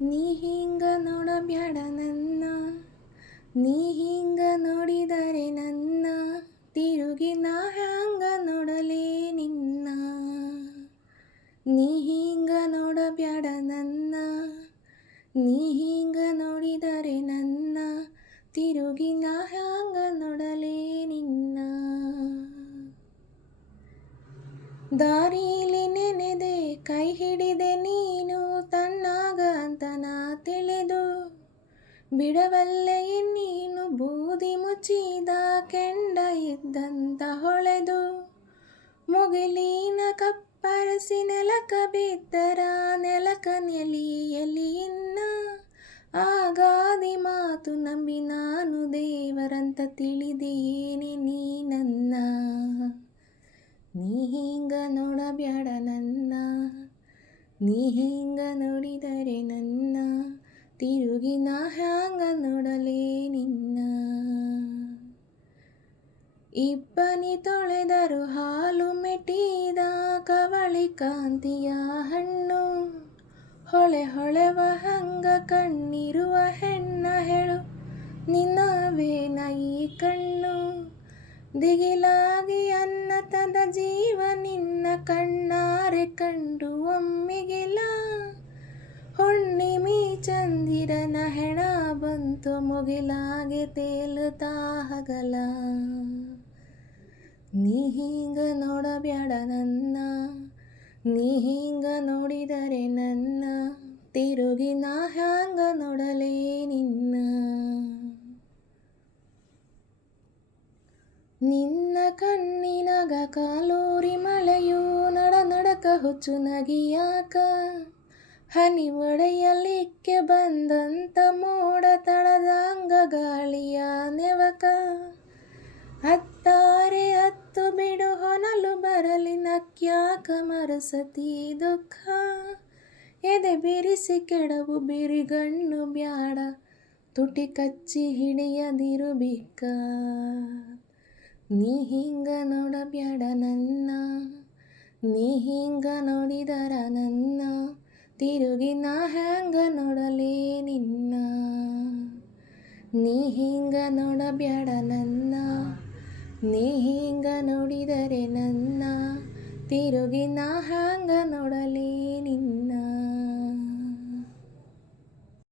ನೀ ಹಿಂಗ ನೋಡಬ್ಯಾಡ ನನ್ನ, ನೀ ಹಿಂಗ ನೋಡಿದರೆ ನನ್ನ, ತಿರುಗಿ ನಾ ಹ್ಯಾಂಗ ನೋಡಲೇ ನಿನ್ನ. ನೀ ಹಿಂಗ ನೋಡಬ್ಯಾಡ ನನ್ನ, ನೀ ಹಿಂಗ ನೋಡಿದರೆ ನನ್ನ, ತಿರುಗಿ ನಾ ಹ್ಯಾಂಗ ನೋಡಲೇ ನಿನ್ನ. ದಾರೀಲಿ ನೆನೆದೆ ಕೈ ಹಿಡಿದೆ ನೀನು ತಣ್ಣಾಗ ಅಂತ ನಾ ತಿಳಿದು, ಬಿಡವಲ್ಲೆ ನೀನು ಬೂದಿ ಮುಚ್ಚಿದ ಕೆಂಡ ಇದ್ದಂತ ಹೊಳೆದು. ಮುಗಿಲಿನ ಕಪ್ಪರಸಿ ನೆಲಕ ಬಿದ್ದರ ನೆಲಕ ನೆಲಿಯಲಿ ಇನ್ನ, ಆಗಾದಿ ಮಾತು ನಂಬಿ ನಾನು ದೇವರಂತ ತಿಳಿದೇನೆ ನೀ ನನ್ನ. ನೀ ಹಿಂಗ ನೋಡಬ್ಯಾಡ ನನ್ನ, ನೀ ಹಿಂಗ ನೋಡಿದರೆ ನನ್ನ, ತಿರುಗಿ ನಾ ಹ್ಯಾಂಗ ನೋಡಲೇ ನಿನ್ನ. ಇಬ್ಬನಿ ತೊಳೆದರು ಹಾಲು ಮೆಟ್ಟಿದ ಕವಳಿ ಕಾಂತಿಯ ಹಣ್ಣು, ಹೊಳೆ ಹೊಳೆವ ಹಂಗ ಕಣ್ಣಿರುವ ಹೆಣ್ಣ ಹೇಳು ನಿನ್ನವೇನ ಈ ಕಣ್ಣು. ದಿಗಿಲಾಗಿ ಅನ್ನತದ ಜೀವ ನಿನ್ನ ಕಣ್ಣಾರೆ ಕಂಡು ಒಮ್ಮಿಗಿಲ, ಹುಣ್ಣಿಮೆ ಚಂದಿರನ ಹೆಣ ಬಂತು ಮುಗಿಲಾಗೆ ತೇಲುತ್ತಾ ಹಗಲ. ನೀ ಹಿಂಗ ನೋಡಬ್ಯಾಡ ನನ್ನ, ನೀ ಹಿಂಗ ನೋಡಿದರೆ ನನ್ನ, ತಿರುಗಿ ನಾ ಹ್ಯಾಂಗ ನೋಡಲೇ ನಿನ್ನ. ನಿನ್ನ ಕಣ್ಣಿನಗ ಕಾಲೂರಿ ಮಳೆಯು ನಡ ನಡಕ ಹುಚ್ಚು ನಗಿಯಾಕ, ಹನಿ ಒಡೆಯಲಿಕ್ಕೆ ಬಂದಂತ ಮೋಡ ತಳದಂಗ ಗಾಳಿಯ ನೆವಕ. ಹತ್ತಾರೆ ಹತ್ತು ಬಿಡು ಹೊನಲು ಬರಲಿ ನಕ್ಯಾಕ ಮರಸತಿ ದುಃಖ, ಎದೆ ಬಿರಿಸಿ ಕೆಡವು ಬಿರಿಗಣ್ಣು ಬ್ಯಾಡ ತುಟಿ ಕಚ್ಚಿ ಹಿಡಿಯದಿರು ಬಿಕ್ಕ. ನೀ ಹಿಂಗ ನೋಡಬ್ಯಾಡ ನನ್ನ, ನೀ ಹಿಂಗ ನೋಡಿದರ ನನ್ನ, ತಿರುಗಿ ನಾ ಹ್ಯಾಂಗ ನೋಡಲೇ ನಿನ್ನ. ನೀ ಹಿಂಗ ನೋಡಬ್ಯಾಡ ನನ್ನ, ನೀ ಹಿಂಗ ನೋಡಿದರೆ ನನ್ನ, ತಿರುಗಿ ನಾ ಹ್ಯಾಂಗ ನೋಡಲೇ ನಿನ್ನ.